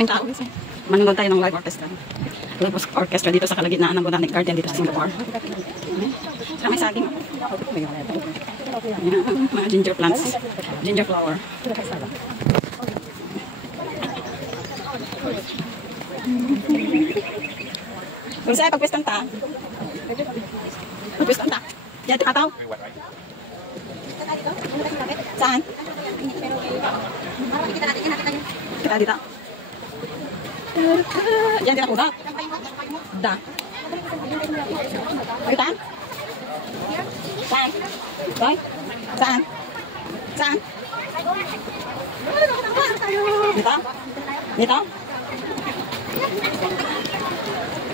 daming tao kasi. Manonood tayo ng live orchestra. Live orchestra dito sa kalagitnaan ng Botanic Garden dito sa Singapore. May saging. Mga ginger plants. Ginger flower. Bisa pagpistang ta. Pagpistang ta. Yan, kataw. Saan? Kita dito. Yan, din ako da. Da. Kita? Saan? Doy? Saan? Saan? Dito? Dito?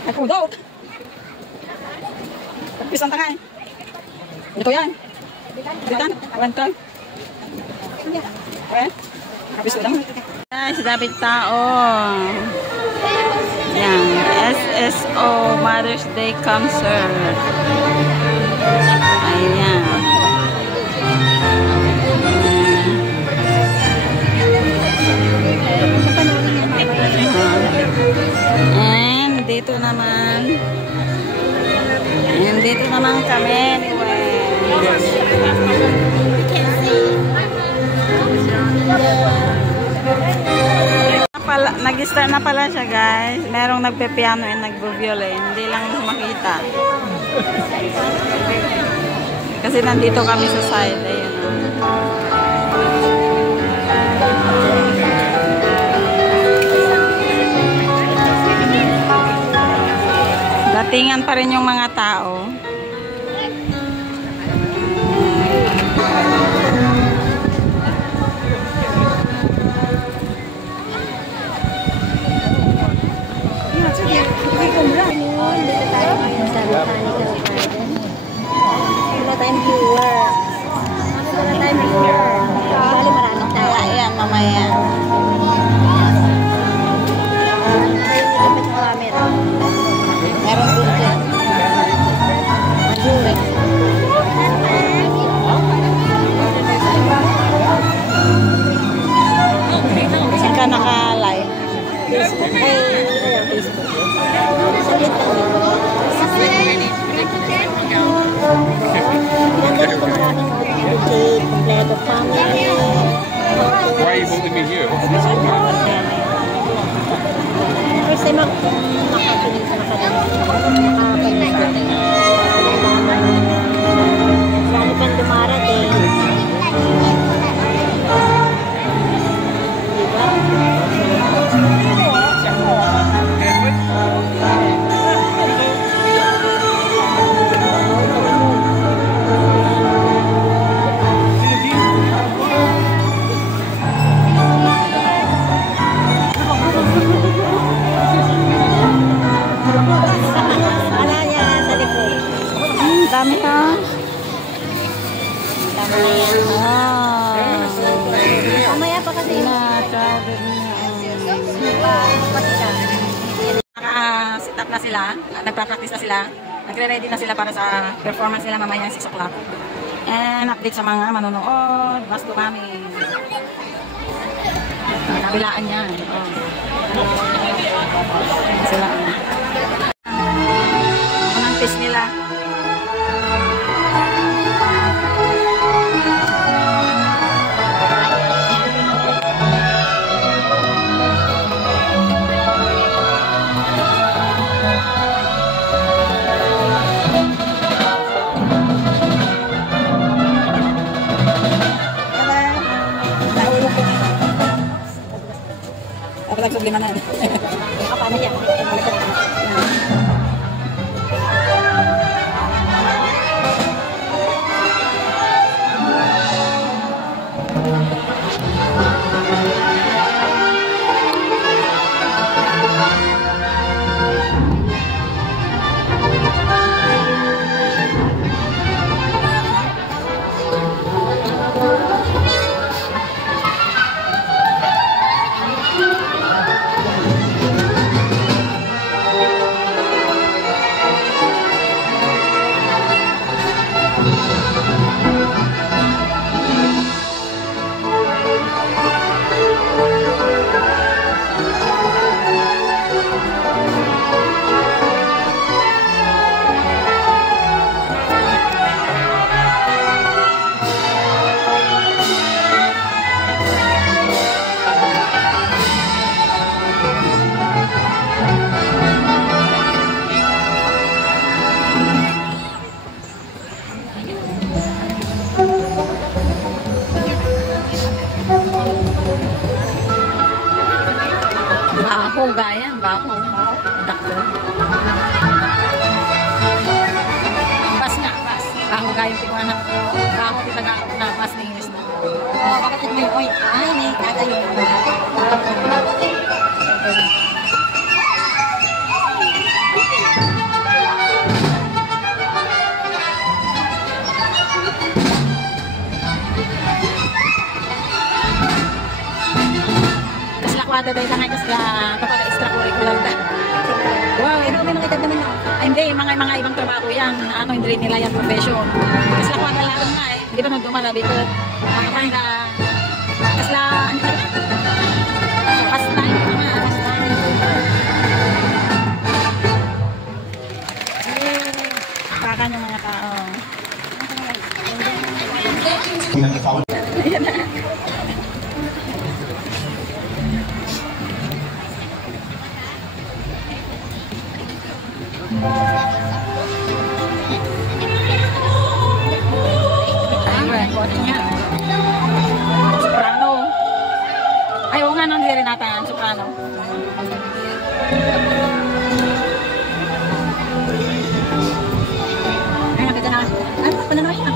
Ako daw. Pisang tangay. Dito yan. Dito. Wentol. Okay. Kapis ko lang. Guys, daming tao. Yan. SSO Mother's Day Concert. Ayan. And dito naman. And dito naman kami. Nag-start na pala siya, guys. Merong nagpe-piano and nagbo-violin. Hindi lang makita. Kasi nandito kami sa side. Ayun. Datingan pa rin yung mga tao. Mamaya. Meron din dyan. Saan ka naka-live? Facebook. Facebook. Saglit lang. Kompleto family. Why are you holding me here? First time makakinig sa nakapaninig. Saan pang dumarating? Dami ka. Dami na yan. Mamaya pa kasi na-travel Naka-sit up na sila. Nagpa-practice na sila. Nagre-ready na sila para sa performance nila mamaya 6 o'clock. And update sa mga manonood. Basto kami. Kabilaan yan. Sila. Anong fish nila? Ako nagsubli na na. paano yan? Gayan, bako. Dako. Pas nga, pas. Bako gayan, tingnan na. Bako, titaga na pas na English na. Oh, bakit ito may point? Ay, may katayo. Ada dahil lang ay kasla kapag extracurricular da. Wow, ito may nakita namin na. Hindi, mga ibang trabaho yan. Ano, hindi nila yan profession. Kasla ko ang lalaki nga eh. Hindi pa nung dumalabi ko. Kapag na, kasla, ano ka rin? Pastime ko nga, pastime. Kakan yung mga tao. Ayan na. Soprano. Ay, oo nga, nang hindi rin natin. Soprano. Ay, maganda na. Ay, pananoy na.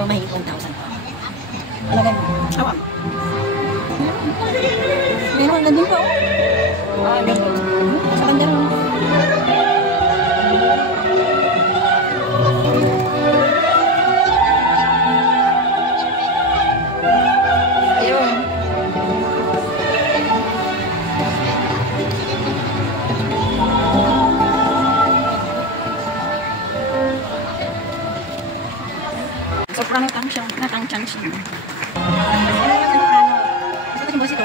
Mahigit 1,000. Talaga. Awam. Meron na din po. Ah, ganun. Sa kanya rin. Ayun. Soprano tangsyang, natangsyang siya. Gusto ko yung boss ito.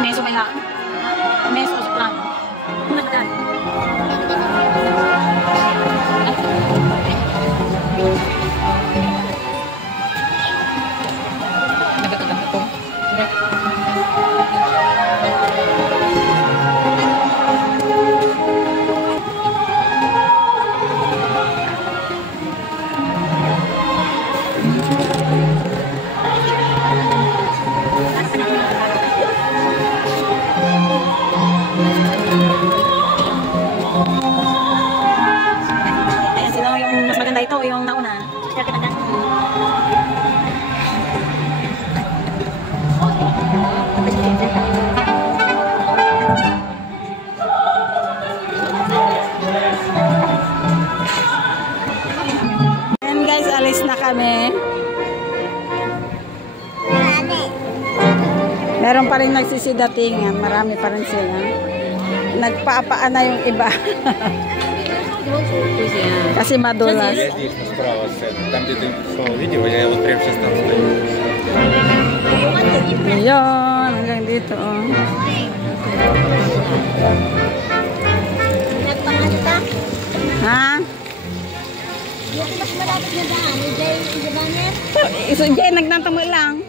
Meso may lang. Meso soprano. Nagdan. Nagkatagan ito. Ito yung nauna. Siya kinaganda. And guys, alis na kami. Meron pa rin nagsisidatingan. Marami pa rin sila. Nagpaapaan na yung iba. Kasi madulas. Я здесь, справа, там где ты слово видела, я вот прямо сейчас там стою. Yun, hanggang dito. Nagpanganta. Ha? Yung mas malapit na daan, yung Ibanez. So, Jay, nagnantamo lang.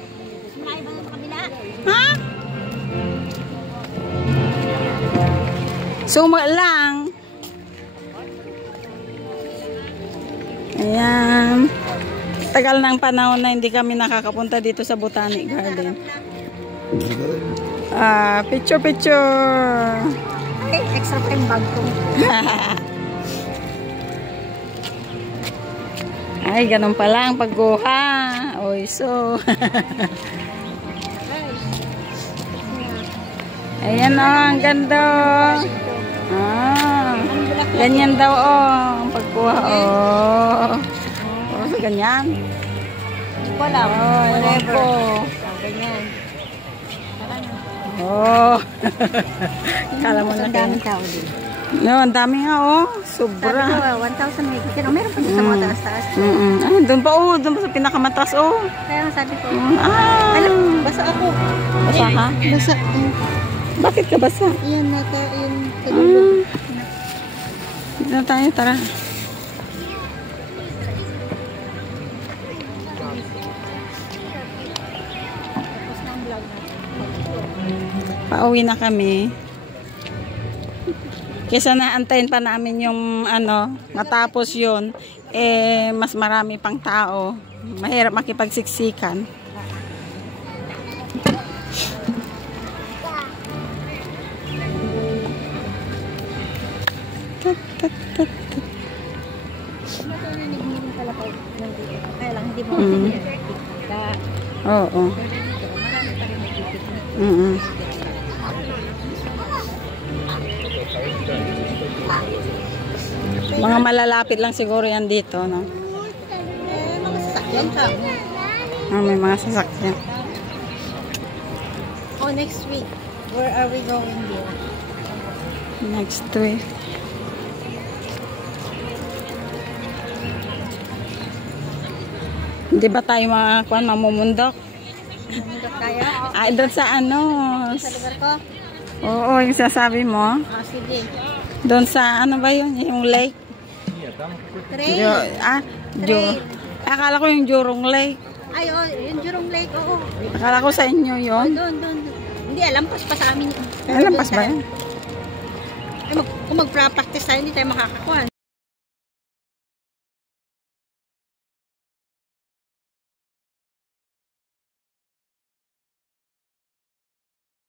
Marami bang sa kabila? Ha? Suma lang. Ayan. Tagal ng panahon na hindi kami nakakapunta dito sa Botanic Garden. Picture. Ay, extra pa yung bag ko. Ay, ganun pala ang pagguha. Oy, so. Ayan o, ang ganda. Ganyan daw o, ang pagkuha o. So, ganyan. Wala. Whatever. Ganyan. Oh. Kala mo na Ang daming tao din. No, ang dami nga oh. Sabi ko, Sobra. 1,000 may kikino. Meron pa din sa mga taas-taas. Ay, doon pa oh. Doon pa sa pinakamataas oh. Kaya nga sabi ko, Alam, basa ako. basa ka? Basa. Bakit ka basa? Yan, yung kadulog. Dito na tayo, tara. Pauwi na kami. Kesa naantayin pa namin yung ano, matapos yun, eh, mas marami pang tao. Mahirap makipagsiksikan. Kaya lang, hindi mo Oo. Mga malalapit lang siguro yan dito, no? mga sasakyan ka. May mga sasakyan. Oh, next week, where are we going dear? Next week. Hindi ba tayo mga kuwan, mamumundok? Mamundok tayo? Ay, doon sa ano? Sa lugar ko? Oo, yung sasabi mo. Sige. Doon sa, ano ba yun? Yung lake? Train. Jo. Akala ko yung Jurong Lake. Ay, oh, yung Jurong Lake, oo. Akala ko sa inyo yun. Doon. Hindi, alam pa sa amin. Alam pas ba yan? Ay, kung mag-practice tayo, hindi tayo makakakuha.